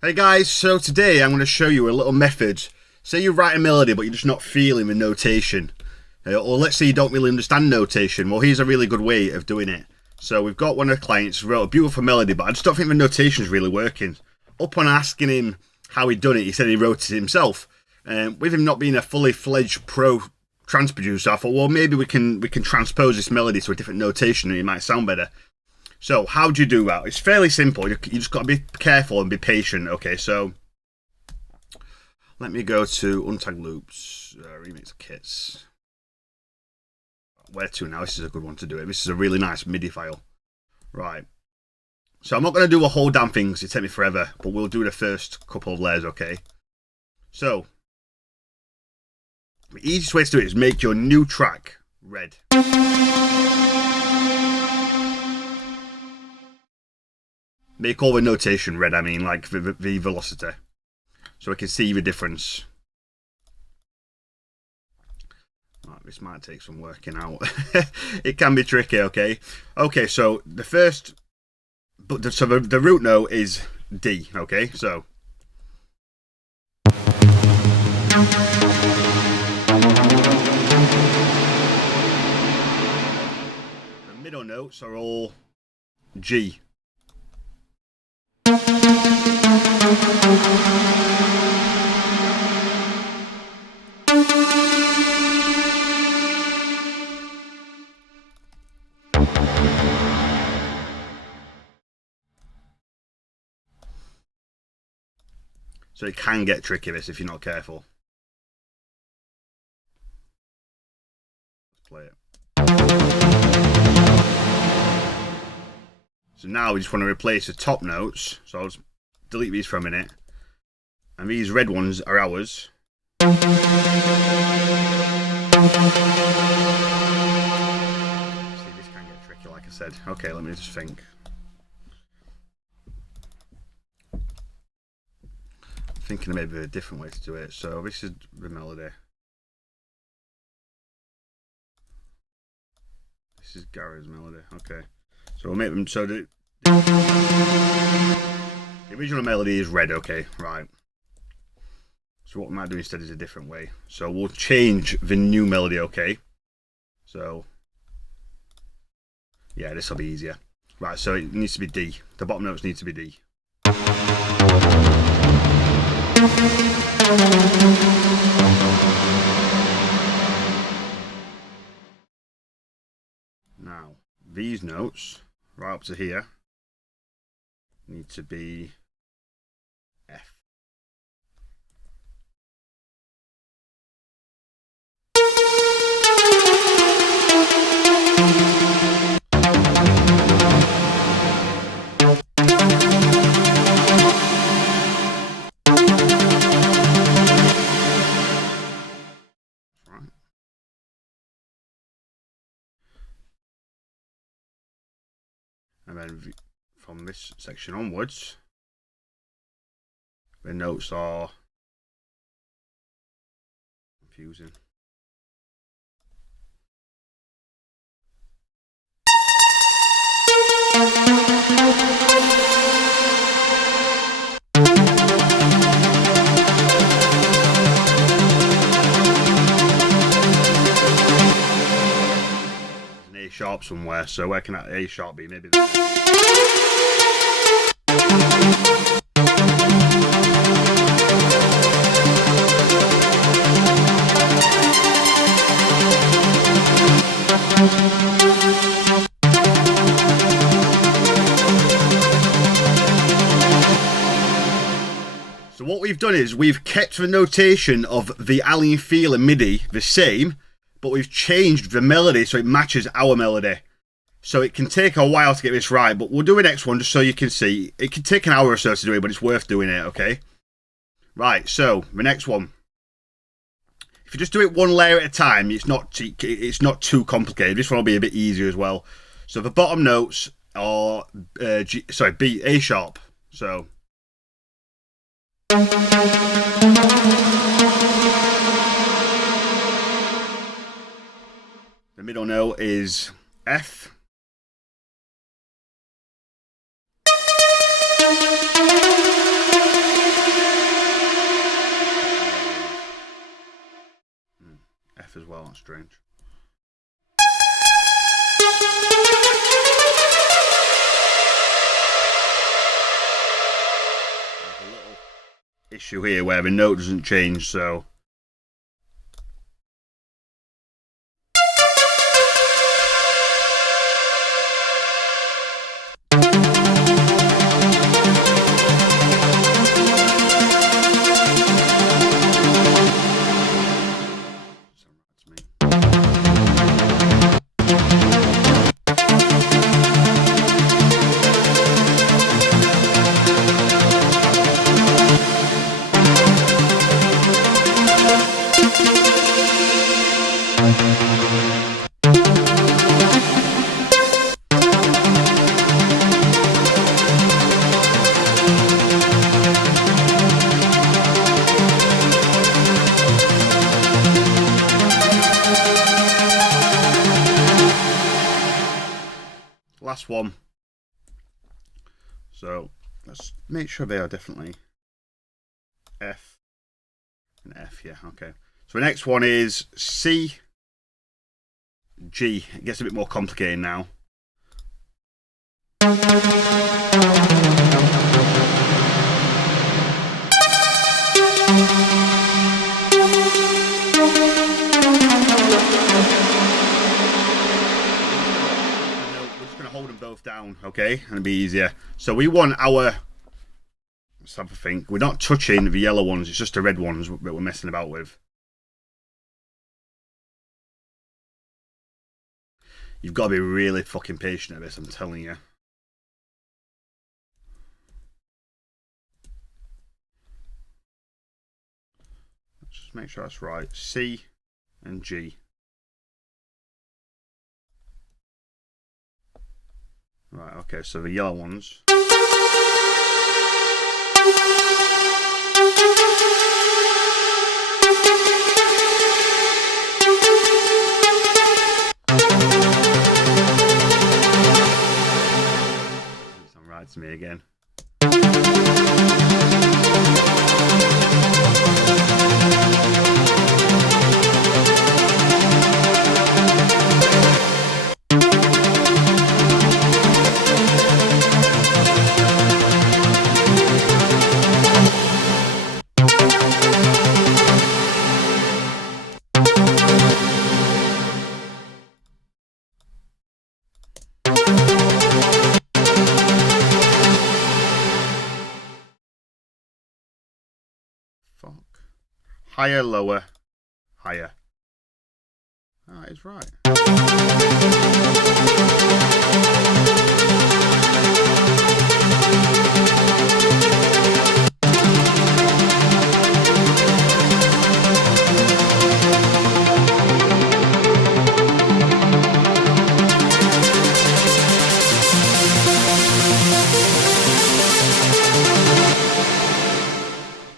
Hey guys, so today I'm going to show you a little method. Say you write a melody but you're just not feeling the notation. Or let's say you don't really understand notation. Well, here's a really good way of doing it. So we've got one of the clients who wrote a beautiful melody, but I just don't think the notation's really working. Up on asking him how he'd done it, he said he wrote it himself. With him not being a fully fledged pro trance producer, I thought, well, maybe we can transpose this melody to a different notation and it might sound better. So how do you do that? It's fairly simple. You just got to be careful and be patient. Okay, so let me go to Untagged Loops, Remix Kits. Where to now? This is a good one to do it. This is a really nice MIDI file. Right. So I'm not going to do a whole damn thing because it'll take me forever, but we'll do the first couple of layers, okay? So the easiest way to do it is make your new track red. Make all the notation red, I mean, like the velocity. So I can see the difference. Right, this might take some working out. It can be tricky, okay? Okay, so the first... So the root note is D, okay? So... The middle notes are all G. So it can get tricky, this, if you're not careful. Let's play it. So now we just want to replace the top notes. So I'll just delete these for a minute. And these red ones are ours. See, this can get tricky, like I said. Okay, let me just think. Thinking maybe a different way to do it. So this is the melody. This is Gary's melody. Okay. So we'll make them so the original melody is red, okay, right. So what we might do instead is a different way. So we'll change the new melody, okay. So yeah, this will be easier. Right, so it needs to be D. The bottom notes need to be D. Now, these notes, right up to here, need to be F. Right. And then from this section onwards, the notes are confusing. An A sharp somewhere, so where can that A sharp be? Maybe there. So what we've done is we've kept the notation of the Alien Feel and MIDI the same, but we've changed the melody so it matches our melody. So it can take a while to get this right, but we'll do the next one just so you can see. It can take an hour or so to do it, but it's worth doing it, okay? Right, so the next one. If you just do it one layer at a time, it's not too complicated. This one will be a bit easier as well. So the bottom notes are B, A sharp. So the middle note is F. strange. There's a little issue here where the note doesn't change, so... Last one. So let's make sure they are definitely F and F. Yeah, okay. So the next one is C, G. It gets a bit more complicated now. Hold them both down, okay, and it'll be easier. So we want our, let's have a think. We're not touching the yellow ones, it's just the red ones that we're messing about with. You've got to be really fucking patient at this, I'm telling you. Let's just make sure that's right. C and G. Right, okay, so the yellow ones. It's not right to me again. Fuck. Higher, lower, higher. Ah, it's right.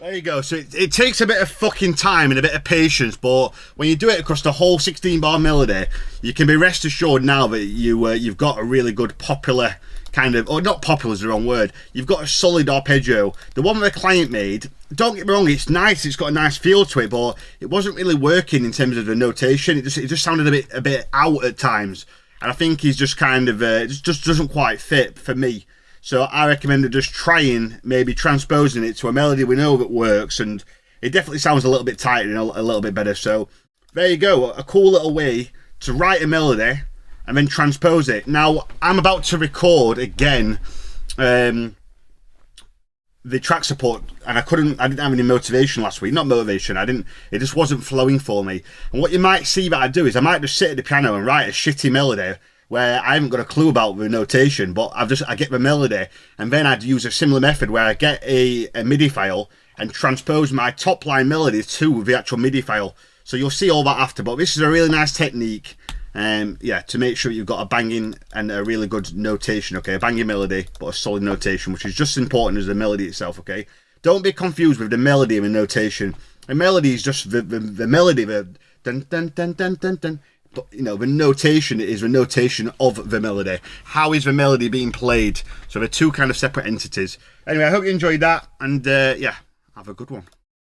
There you go. So it takes a bit of fucking time and a bit of patience, but when you do it across the whole 16-bar melody, you can be rest assured now that you've got a really good popular kind of, or not popular is the wrong word, you've got a solid arpeggio. The one that the client made, don't get me wrong, it's nice, it's got a nice feel to it, but it wasn't really working in terms of the notation. It just sounded a bit out at times, and I think he's just kind of it just doesn't quite fit for me. So I recommend just trying, maybe transposing it to a melody we know that works, and it definitely sounds a little bit tighter and a little bit better. So there you go, a cool little way to write a melody and then transpose it. Now I'm about to record again the track support, and I didn't have any motivation last week. Not motivation, it just wasn't flowing for me. And what you might see that I do is I might just sit at the piano and write a shitty melody where I haven't got a clue about the notation, but I get the melody, and then I'd use a similar method where I get a MIDI file and transpose my top line melody to the actual MIDI file. So you'll see all that after, but this is a really nice technique, yeah, to make sure you've got a banging and a really good notation, okay? A banging melody, but a solid notation, which is just as important as the melody itself, okay? Don't be confused with the melody and the notation. A melody is just the melody, the dun dun dun dun dun dun. But, you know, the notation is the notation of the melody. How is the melody being played? So they're two kind of separate entities. Anyway, I hope you enjoyed that, and yeah, have a good one.